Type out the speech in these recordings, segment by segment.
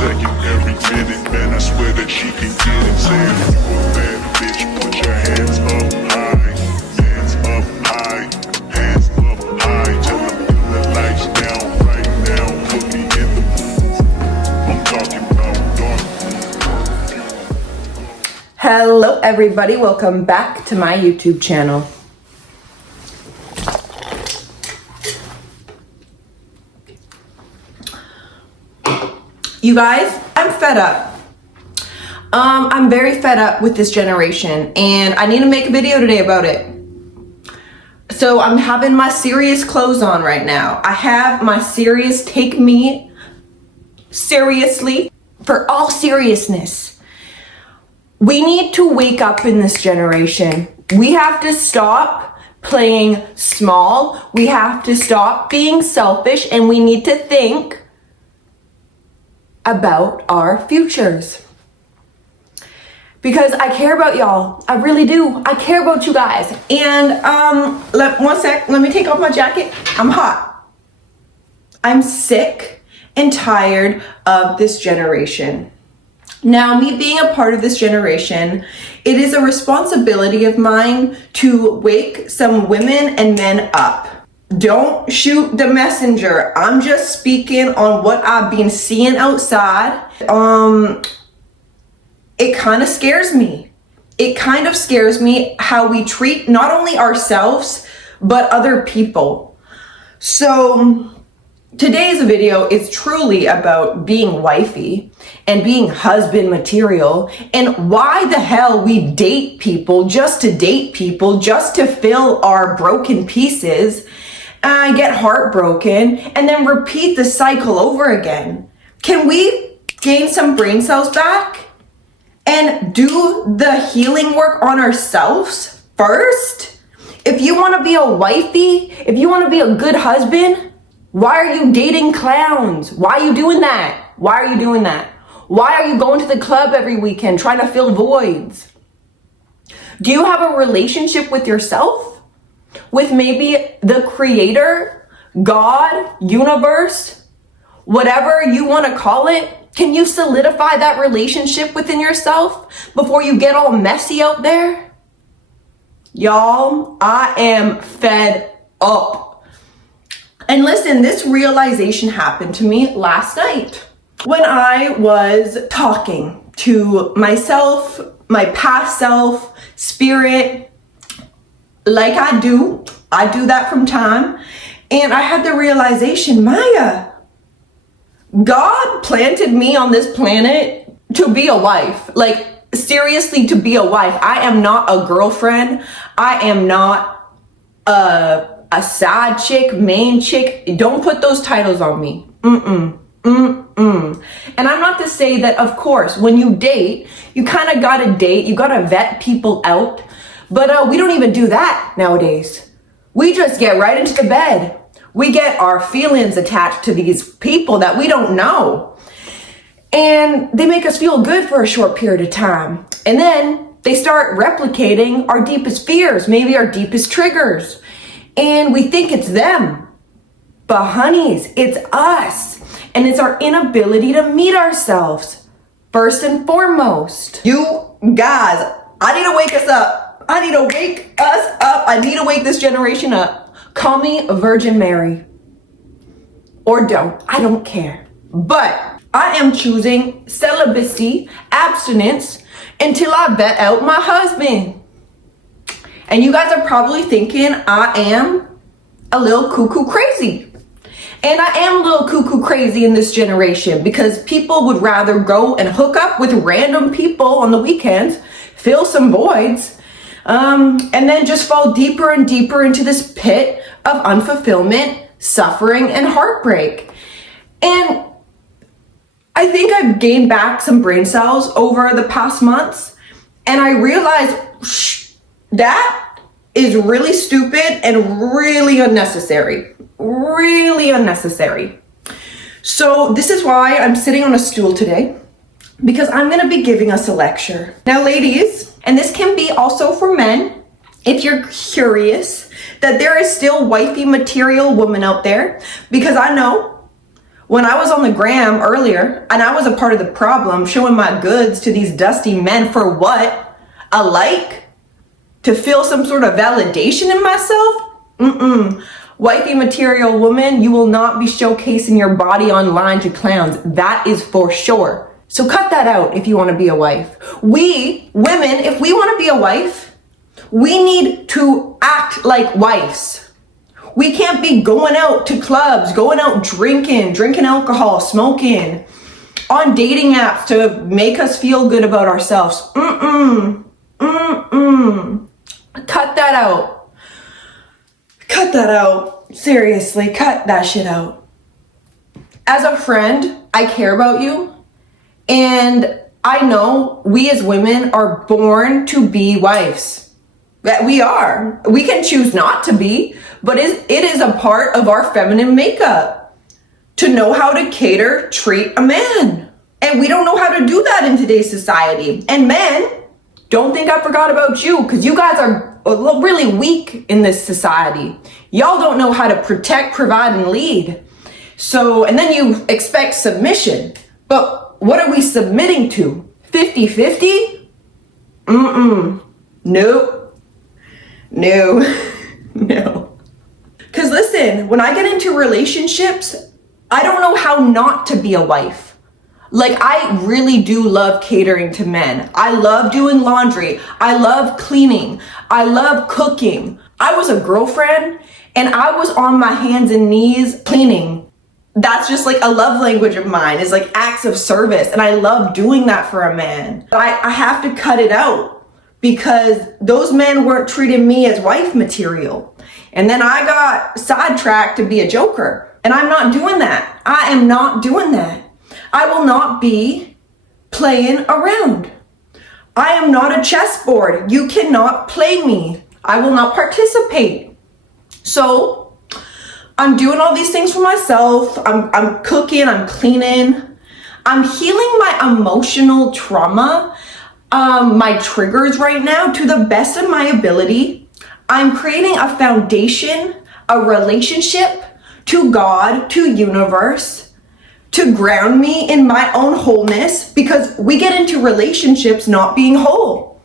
second, every minute, man, I swear that she can get it. Saying if you a bad bitch, put your hands up high, hands up high, hands up high. Tell them turn the lights down right now, put me in the mood. I'm talking about dark. Hello everybody, welcome back to my YouTube channel. You guys, I'm fed up. I'm very fed up with this generation and I need to make a video today about it. So I'm having my serious clothes on right now. I have my serious, take me seriously for all seriousness. We need to wake up in this generation. We have to stop playing small. We have to stop being selfish and we need to think about our futures. Because I care about y'all. I really do. I care about you guys. And one sec, let me take off my jacket. I'm hot. I'm sick and tired of this generation. Now, me being a part of this generation, it is a responsibility of mine to wake some women and men up. Don't shoot the messenger. I'm just speaking on what I've been seeing outside. It kind of scares me. It kind of scares me how we treat not only ourselves, but other people. So today's video is truly about being wifey and being husband material and why the hell we date people just to date people, just to fill our broken pieces, get heartbroken, and then repeat the cycle over again. Can we gain some brain cells back and do the healing work on ourselves first? If you want to be a wifey, if you want to be a good husband, why are you dating clowns? Why are you doing that? Why are you doing that? Why are you going to the club every weekend trying to fill voids? Do you have a relationship with yourself? With maybe the creator, God, universe, whatever you want to call it? Can you solidify that relationship within yourself before you get all messy out there? Y'all, I am fed up. And listen, this realization happened to me last night when I was talking to myself, my past self, spirit, like I do that from time. And I had the realization, Maya, God planted me on this planet to be a wife. Like, seriously, to be a wife. I am not a girlfriend. I am not a side chick, main chick. Don't put those titles on me. And I'm not to say that, of course, when you date, you kind of gotta date. You gotta vet people out. But we don't even do that nowadays. We just get right into the bed. We get our feelings attached to these people that we don't know. And they make us feel good for a short period of time. And then they start replicating our deepest fears, maybe our deepest triggers. And we think it's them. But honeys, it's us. And it's our inability to meet ourselves. First and foremost. You guys, I need to wake us up. I need to wake us up. I need to wake this generation up. Call me a Virgin Mary. Or don't. I don't care. But I am choosing celibacy, abstinence, until I vet out my husband. And you guys are probably thinking I am a little cuckoo crazy. And I am a little cuckoo crazy in this generation because people would rather go and hook up with random people on the weekends, fill some voids, and then just fall deeper and deeper into this pit of unfulfillment, suffering, and heartbreak. And I think I've gained back some brain cells over the past months, and I realized that is really stupid and really unnecessary. Really unnecessary. So this is why I'm sitting on a stool today, because I'm going to be giving us a lecture. Now, ladies, and this can be also for men, if you're curious that there is still wifey material women out there, because I know when I was on the gram earlier and I was a part of the problem showing my goods to these dusty men for what? A like? To feel some sort of validation in myself? Wifey material woman, you will not be showcasing your body online to clowns. That is for sure. So cut that out if you want to be a wife. We, women, if we want to be a wife, we need to act like wives. We can't be going out to clubs, going out drinking alcohol, smoking, on dating apps to make us feel good about ourselves. Cut that out. Cut that out. Seriously, cut that shit out. As a friend, I care about you. And I know we as women are born to be wives. That we are. We can choose not to be, but it is a part of our feminine makeup to know how to cater, treat a man. And we don't know how to do that in today's society. And men, don't think I forgot about you, because you guys are really weak in this society. Y'all don't know how to protect, provide, and lead. So, and then you expect submission. But what are we submitting to? 50-50? Nope. No. No. Because listen, when I get into relationships, I don't know how not to be a wife. Like, I really do love catering to men. I love doing laundry. I love cleaning. I love cooking. I was a girlfriend and I was on my hands and knees cleaning. That's just like a love language of mine, is like acts of service. And I love doing that for a man. But I have to cut it out, because those men weren't treating me as wife material. And then I got sidetracked to be a joker. And I'm not doing that. I am not doing that. I will not be playing around. I am not a chessboard. You cannot play me. I will not participate. So I'm doing all these things for myself. I'm cooking, I'm cleaning. I'm healing my emotional trauma, my triggers right now to the best of my ability. I'm creating a foundation, a relationship to God, to universe, to ground me in my own wholeness, because we get into relationships not being whole.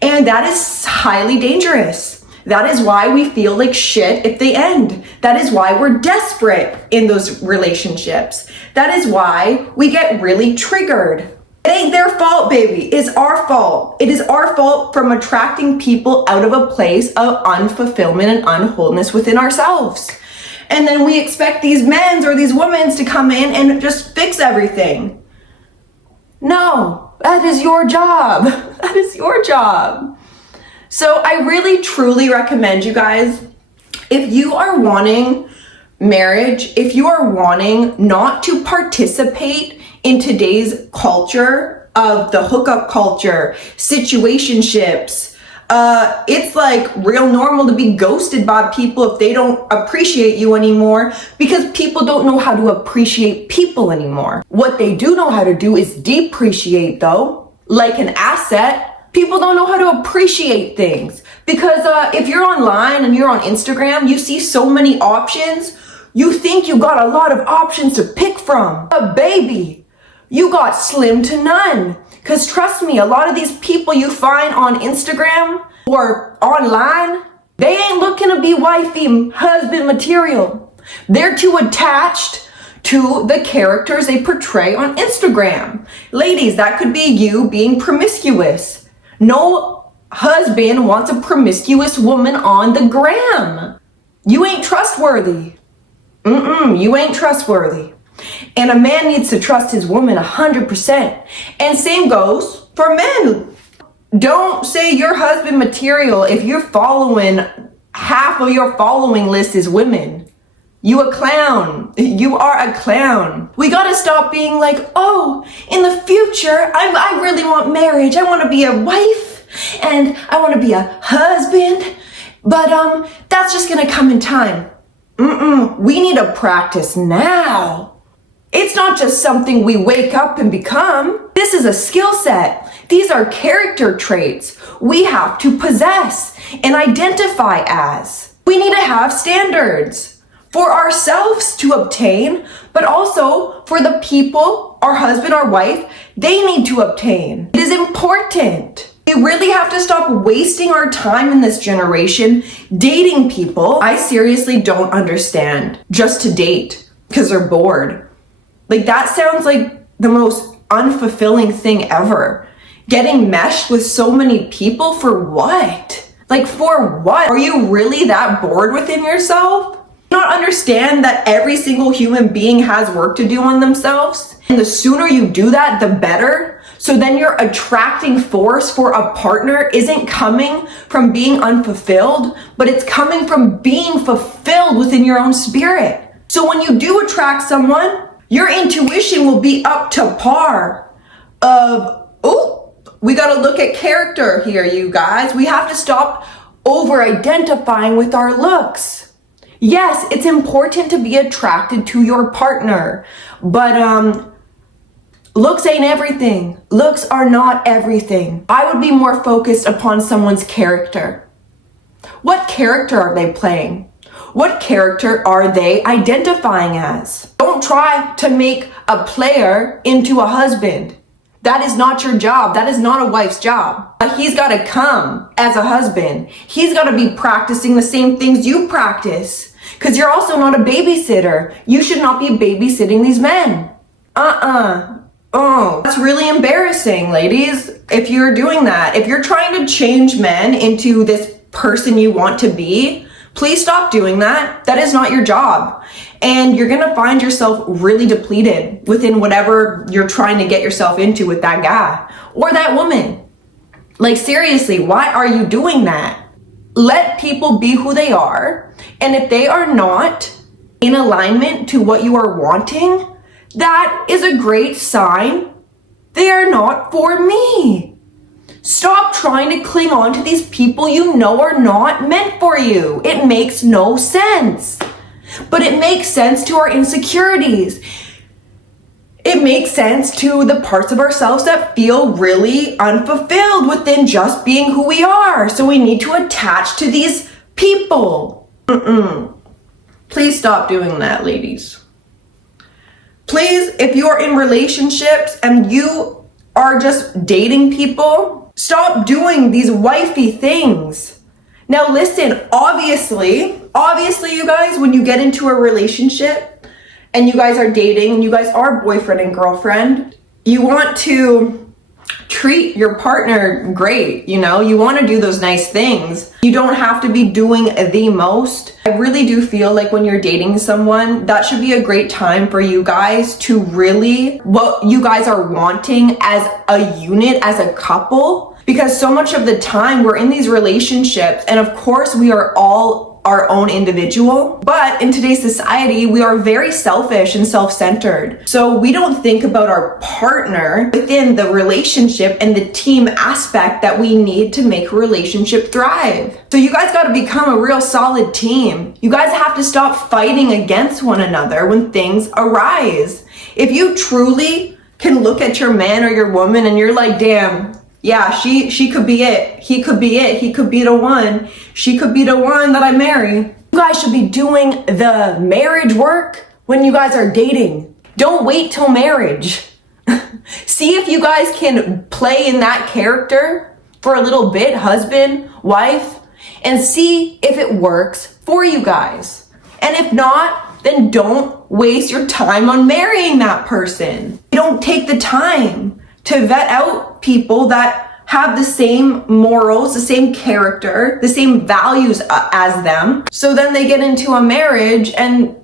And that is highly dangerous. That is why we feel like shit if they end. That is why we're desperate in those relationships. That is why we get really triggered. It ain't their fault, baby. It's our fault. It is our fault from attracting people out of a place of unfulfillment and unwholeness within ourselves. And then we expect these men or these women to come in and just fix everything. No, that is your job. That is your job. So I really, truly recommend you guys, if you are wanting marriage, if you are wanting not to participate in today's culture of the hookup culture, situationships, it's like real normal to be ghosted by people if they don't appreciate you anymore, because people don't know how to appreciate people anymore. What they do know how to do is depreciate, though, like an asset. People don't know how to appreciate things, because if you're online and you're on Instagram, you see so many options. You think you got a lot of options to pick from. But baby, you got slim to none. Because trust me, a lot of these people you find on Instagram or online, they ain't looking to be wifey, husband material. They're too attached to the characters they portray on Instagram. Ladies, that could be you being promiscuous. No husband wants a promiscuous woman on the gram. You ain't trustworthy. You ain't trustworthy. And a man needs to trust his woman 100%. And same goes for men. Don't say you're husband material if you're following, half of your following list is women. You a clown. You are a clown. We gotta stop being like, oh, in the future, I really want marriage. I want to be a wife and I want to be a husband. But that's just gonna come in time. We need to practice now. It's not just something we wake up and become. This is a skill set. These are character traits we have to possess and identify as. We need to have standards. for ourselves to obtain, but also for the people, our husband, our wife, they need to obtain. It is important. We really have to stop wasting our time in this generation dating people I seriously don't understand just to date because they're bored. Like, that sounds like the most unfulfilling thing ever. Getting meshed with so many people for what? Like, for what? Are you really that bored within yourself? Do you not understand that every single human being has work to do on themselves? And the sooner you do that, the better. So then your attracting force for a partner isn't coming from being unfulfilled, but it's coming from being fulfilled within your own spirit. So when you do attract someone, your intuition will be up to par of, oh, we got to look at character here, you guys. We have to stop over-identifying with our looks. Yes, it's important to be attracted to your partner, but looks ain't everything. Looks are not everything. I would be more focused upon someone's character. What character are they playing? What character are they identifying as? Don't try to make a player into a husband. That is not your job. That is not a wife's job. He's got to come as a husband. He's got to be practicing the same things you practice. Because you're also not a babysitter. You should not be babysitting these men. Oh, that's really embarrassing, ladies, if you're doing that. If you're trying to change men into this person you want to be, please stop doing that. That is not your job. And you're going to find yourself really depleted within whatever you're trying to get yourself into with that guy or that woman. Like, seriously, why are you doing that? Let people be who they are. And if they are not in alignment to what you are wanting, that is a great sign they are not for me. Stop trying to cling on to these people you know are not meant for you. It makes no sense. But it makes sense to our insecurities. It makes sense to the parts of ourselves that feel really unfulfilled within just being who we are. So we need to attach to these people. Please stop doing that, ladies. Please, if you are in relationships and you are just dating people, stop doing these wifey things. Now listen, obviously, you guys, when you get into a relationship and you guys are dating and you guys are boyfriend and girlfriend, you want to treat your partner great, you know? You want to do those nice things. You don't have to be doing the most. I really do feel like when you're dating someone, that should be a great time for you guys to really, what you guys are wanting as a unit, as a couple. Because so much of the time we're in these relationships, and of course we are all our own individual, but in today's society we are very selfish and self-centered. So we don't think about our partner within the relationship and the team aspect that we need to make a relationship thrive. So you guys got to become a real solid team. You guys have to stop fighting against one another when things arise. If you truly can look at your man or your woman and you're like, damn, yeah, she could be it. He could be it. He could be the one. She could be the one that I marry. You guys should be doing the marriage work when you guys are dating. Don't wait till marriage. See if you guys can play in that character for a little bit, husband, wife, and see if it works for you guys. And if not, then don't waste your time on marrying that person. You don't take the time to vet out people that have the same morals, the same character, the same values as them. So then they get into a marriage and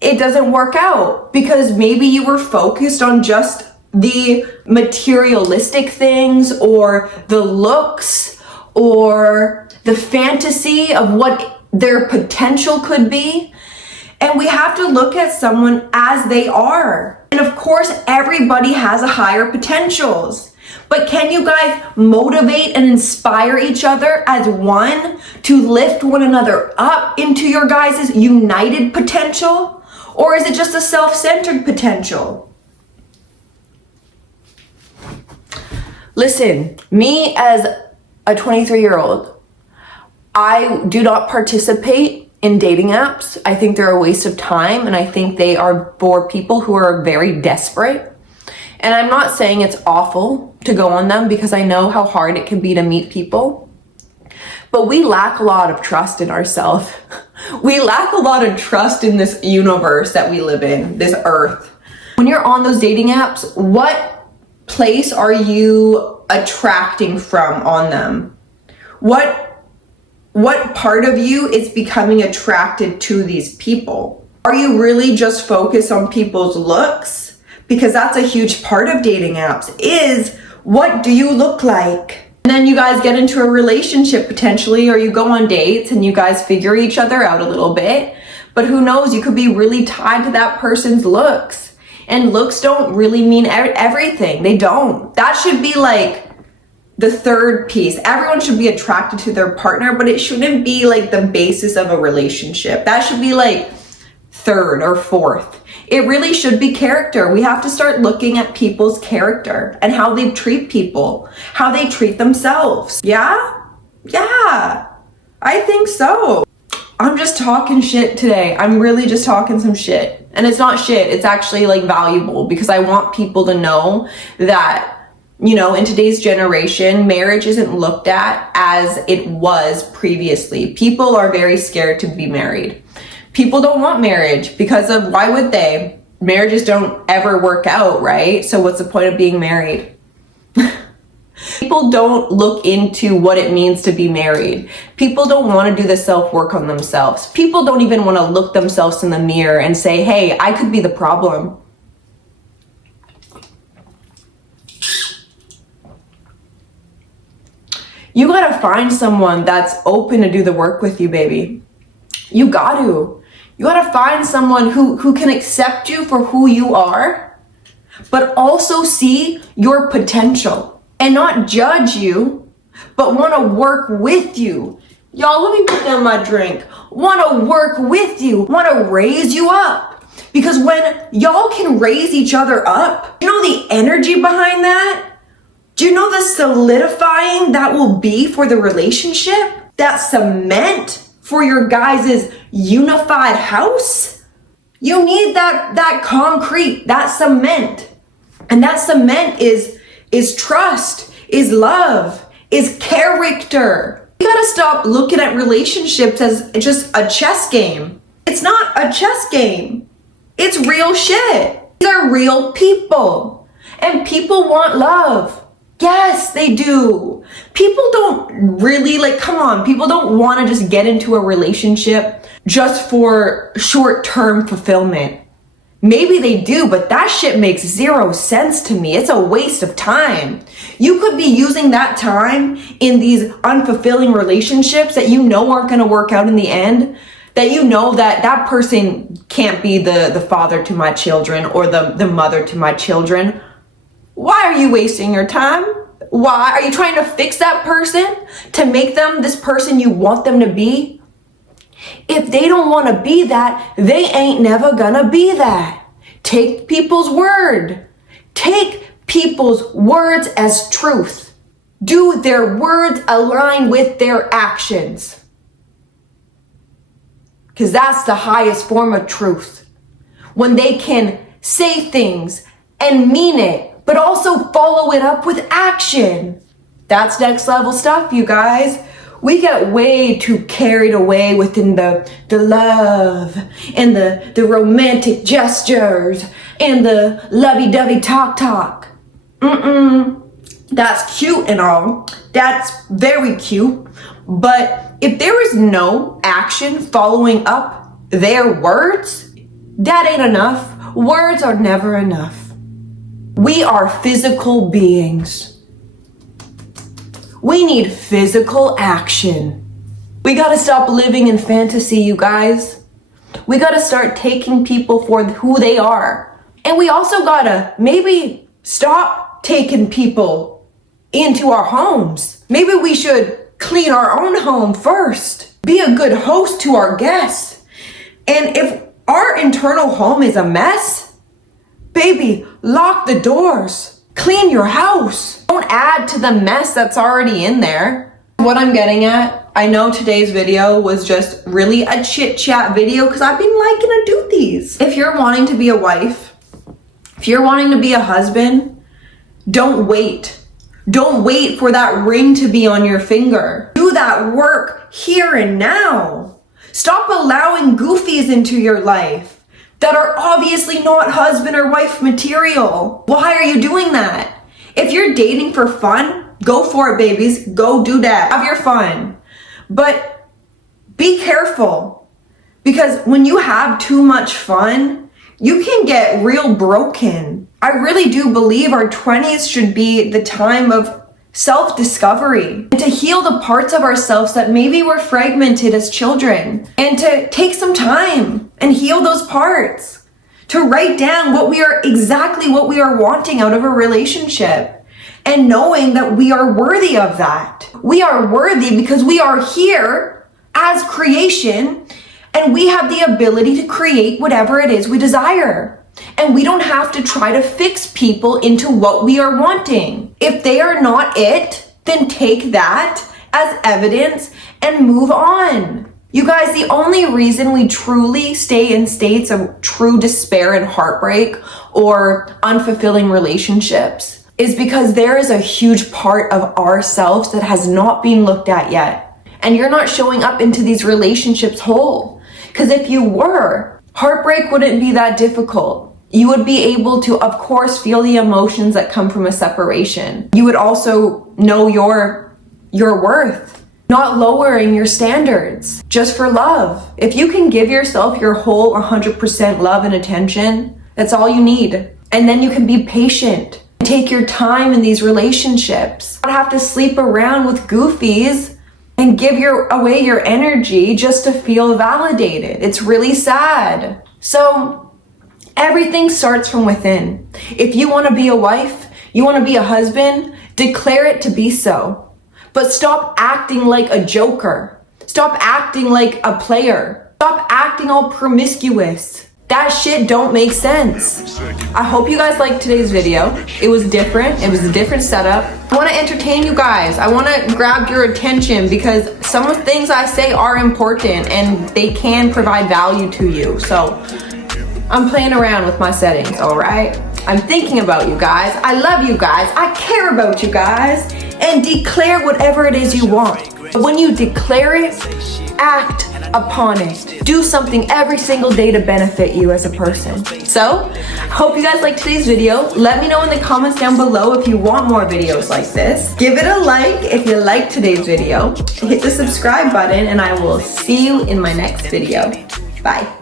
it doesn't work out because maybe you were focused on just the materialistic things or the looks or the fantasy of what their potential could be. And we have to look at someone as they are. And of course, everybody has a higher potentials. But can you guys motivate and inspire each other as one to lift one another up into your guys' united potential? Or is it just a self-centered potential? Listen, me as a 23-year-old, I do not participate in dating apps. I think they're a waste of time, and I think they are for people who are very desperate. And I'm not saying it's awful to go on them, because I know how hard it can be to meet people. But we lack a lot of trust in ourselves. We lack a lot of trust in this universe that we live in, this earth. When you're on those dating apps, what place are you attracting from on them? What part of you is becoming attracted to these people? Are you really just focused on people's looks? Because that's a huge part of dating apps, is what do you look like? And then you guys get into a relationship potentially, or you go on dates and you guys figure each other out a little bit. But who knows, you could be really tied to that person's looks. And looks don't really mean everything. They don't. That should be like the third piece. Everyone should be attracted to their partner, but it shouldn't be like the basis of a relationship. That should be like third or fourth. It really should be character. We have to start looking at people's character and how they treat people, how they treat themselves. Yeah, I think so. I'm just talking shit today. I'm really just talking some shit. And it's not shit, it's actually like valuable, because I want people to know that, you know, in today's generation, marriage isn't looked at as it was previously. People are very scared to be married. People don't want marriage because of, why would they? Marriages don't ever work out, right? So what's the point of being married? People don't look into what it means to be married. People don't want to do the self-work on themselves. People don't even want to look themselves in the mirror and say, hey, I could be the problem. You gotta find someone that's open to do the work with you, baby. You gotta find someone who can accept you for who you are, but also see your potential and not judge you, but want to work with you. Y'all, let me put down my drink. Want to work with you, want to raise you up. Because when y'all can raise each other up, you know the energy behind that? Do you know the solidifying that will be for the relationship? That cement for your guys' unified house? You need that concrete, that cement. And that cement is trust, is love, is character. You gotta stop looking at relationships as just a chess game. It's not a chess game. It's real shit. These are real people. And people want love. Yes, they do. People don't really, like, come on, people don't want to just get into a relationship just for short-term fulfillment. Maybe they do, but that shit makes zero sense to me. It's a waste of time. You could be using that time in these unfulfilling relationships that you know aren't going to work out in the end, that you know that person can't be the father to my children or the mother to my children. Why are you wasting your time? Why are you trying to fix that person to make them this person you want them to be? If they don't want to be that, they ain't never gonna be that. Take people's word. Take people's words as truth. Do their words align with their actions? Because that's the highest form of truth. When they can say things and mean it, but also follow it up with action. That's next level stuff, you guys. We get way too carried away within the love and the romantic gestures and the lovey-dovey talk. That's cute and all. That's very cute. But if there is no action following up their words, that ain't enough. Words are never enough. We are physical beings. We need physical action. We gotta stop living in fantasy, you guys. We gotta start taking people for who they are. And we also gotta maybe stop taking people into our homes. Maybe we should clean our own home first. Be a good host to our guests. And if our internal home is a mess, baby, lock the doors. Clean your house. Don't add to the mess that's already in there. What I'm getting at, I know today's video was just really a chit chat video because I've been liking to do these. If you're wanting to be a wife, if you're wanting to be a husband, don't wait. Don't wait for that ring to be on your finger. Do that work here and now. Stop allowing goofies into your life that are obviously not husband or wife material. Why are you doing that? If you're dating for fun, go for it, babies. Go do that. Have your fun. But be careful, because when you have too much fun, you can get real broken. I really do believe our 20s should be the time of self-discovery, and to heal the parts of ourselves that maybe were fragmented as children, and to take some time and heal those parts, to write down exactly what we are wanting out of a relationship, and knowing that we are worthy of that. We are worthy because we are here as creation, and we have the ability to create whatever it is we desire. And we don't have to try to fix people into what we are wanting. If they are not it, then take that as evidence and move on. You guys, the only reason we truly stay in states of true despair and heartbreak or unfulfilling relationships is because there is a huge part of ourselves that has not been looked at yet. And you're not showing up into these relationships whole. Because if you were, heartbreak wouldn't be that difficult. You would be able to, of course, feel the emotions that come from a separation. You would also know your worth, not lowering your standards just for love. If you can give yourself your whole 100% love and attention, that's all you need. And then you can be patient. Take your time in these relationships. Not have to sleep around with goofies and give away your energy just to feel validated. It's really sad. So everything starts from within. If you want to be a wife, you want to be a husband, declare it to be so. But stop acting like a joker. Stop acting like a player. Stop acting all promiscuous. That shit don't make sense. I hope you guys liked today's video. It was different. It was a different setup. I want to entertain you guys. I want to grab your attention because some of the things I say are important and they can provide value to you. So I'm playing around with my settings, all right? I'm thinking about you guys. I love you guys. I care about you guys. And declare whatever it is you want. But when you declare it, act upon it. Do something every single day to benefit you as a person. So, hope you guys liked today's video. Let me know in the comments down below if you want more videos like this. Give it a like if you liked today's video. Hit the subscribe button and I will see you in my next video. Bye.